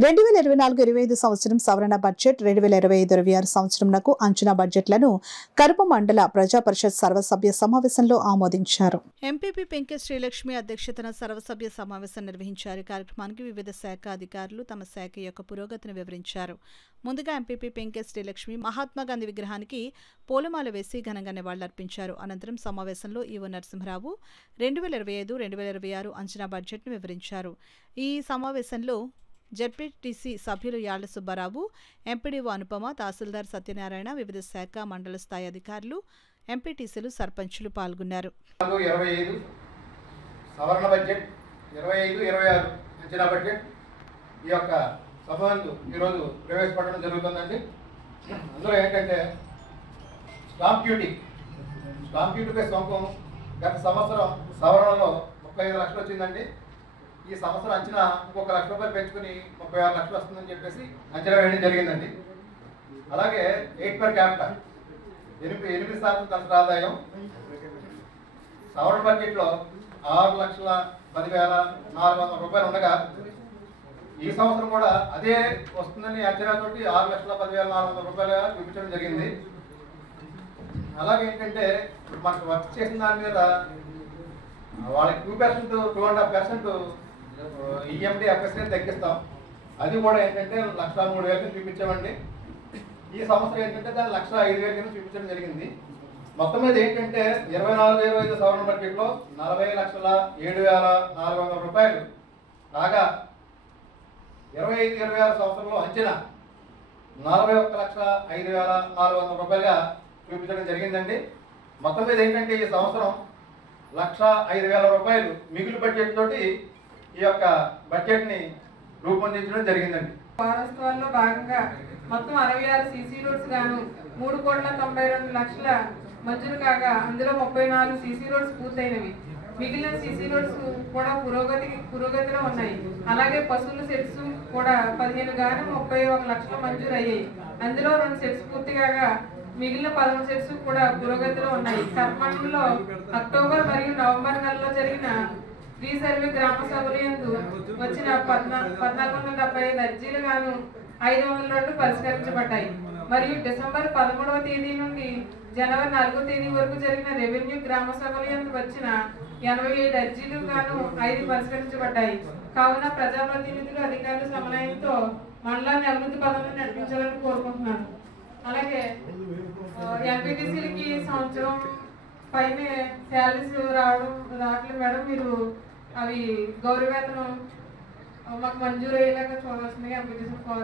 2024-25 సంవత్సరం సవరణ బడ్జెట్ 2025-26 సంవత్సరంకు అంచనా బడ్జెట్లను కరప మండల ప్రజా పరిషత్ సర్వసభ్య సమావేశంలో ఆమోదించారు. ఎంపీపీ పెంకె శ్రీలక్ష్మి అధ్యక్షతన సర్వసభ్య సమావేశం నిర్వహించారు. కార్యక్రమానికి వివిధ శాఖ అధికారులు తమ శాఖ యొక్క పురోగతిని వివరించారు. ముందుగా ఎంపీపీ పెంకె శ్రీలక్ష్మి మహాత్మా గాంధీ విగ్రహానికి పూలమాల వేసి ఘనంగా నివాళులర్పించారు. అనంతరం సమావేశంలో ఈవో నరసింహరావు 2025-2026 అంచనా బడ్జెట్ను వివరించారు. ఈ సమావేశంలో జెడ్పీటీసీ సభ్యులు యాళ్ల సుబ్బారావు, ఎంపీడీఓ అనుపమ, తహసీల్దార్ సత్యనారాయణ, వివిధ శాఖ మండల స్థాయి అధికారులు, ఎంపీటీసీలు, సర్పంచులు పాల్గొన్నారు. సవరణ బడ్జెట్ 25-26 అంచనా బడ్జెట్ ఈ యొక్క సభలో ఈరోజు ప్రవేశపెట్టడం జరుగుతుందండి. అందులో ఏంటంటే స్టాంప్ డ్యూటీపై సొంతం గత సంవత్సరం సవరణలో 35 లక్షలు వచ్చిందండి. ఈ సంవత్సరం అంచనా ఇంకొక ₹1,00,000 పెంచుకుని 36 లక్షలు వస్తుందని చెప్పేసి అంచనా వేయడం జరిగిందండి. అలాగే 8 per capita 8% తనఖా ఆదాయం సవరణ బడ్జెట్లో ₹6,10,400 ఉండగా ఈ సంవత్సరం కూడా అదే వస్తుందని అంచనాతోటి ₹6,10,400 చూపించడం జరిగింది. అలాగే ఏంటంటే మనకు వర్క్ చేసిన దాని మీద వాళ్ళకి 2%, 2.5% ఈఎండి ఎఫ్ఎస్ని తగ్గిస్తాం. అది కూడా ఏంటంటే 1,03,000 చూపించామండి. ఈ సంవత్సరం ఏంటంటే దాన్ని 1,05,000 చూపించడం జరిగింది. మొత్తం మీద ఏంటంటే 24-25 సవరణ బడ్జెట్లో ₹40,07,400 కాగా 25-26 సంవత్సరంలో అంచనా ₹41,05,400 చూపించడం జరిగిందండి. మొత్తం మీద ఏంటంటే ఈ సంవత్సరం ₹1,05,000 మిగులు బడ్జెట్ తోటి ఈ యొక్క బడ్జెట్ని రూపొందించడం జరిగిందండి. వారోత్సవాల్లో భాగంగా మొత్తం 66 సీసీ రోడ్స్ గాను 3,92,00,000 మంజూరు కాగా అందులో 34 సీసీ రోడ్స్ పూర్తయినవి. మిగిలిన సీసీ రోడ్స్ కూడా పురోగతిలో ఉన్నాయి. అలాగే పశువుల సెట్స్ కూడా 15 గాను 31 లక్షలు మంజూరు అయ్యాయి. అందులో 2 సెట్స్ పూర్తి కాగా మిగిలిన 13 సెట్స్ కూడా పురోగతిలో ఉన్నాయి. కర్మంలో అక్టోబర్ మరియు నవంబర్ నెలలో జరిగిన రీసర్వే గ్రామ సభలు యందు వచ్చిన 1,475 అర్జీలు గాను 502 పరిష్కరించబడ్డాయి. మరియు డిసెంబర్ 13వ తేదీ నుండి జనవరి 4వ తేదీ వరకు జరిగిన రెవెన్యూ గ్రామ సభలు యందు వచ్చిన 85 అర్జీలు గాను 5 పరిష్కరించబడ్డాయి. కావున ప్రజాప్రతినిధులు అధికారుల సమన్వయంతో మండలాన్ని అభివృద్ధి పదంలో నడిపించాలని కోరుకుంటున్నాను. అలాగే ఎంపీటీసీలకి సంవత్సరం పైనే శాలరీస్ రావట్లేదు మేడం. మీరు అవి గౌరవేతనం మాకు మంజూరు అయ్యేలాగా చూడాల్సిందిగా ఎంపీటీసీ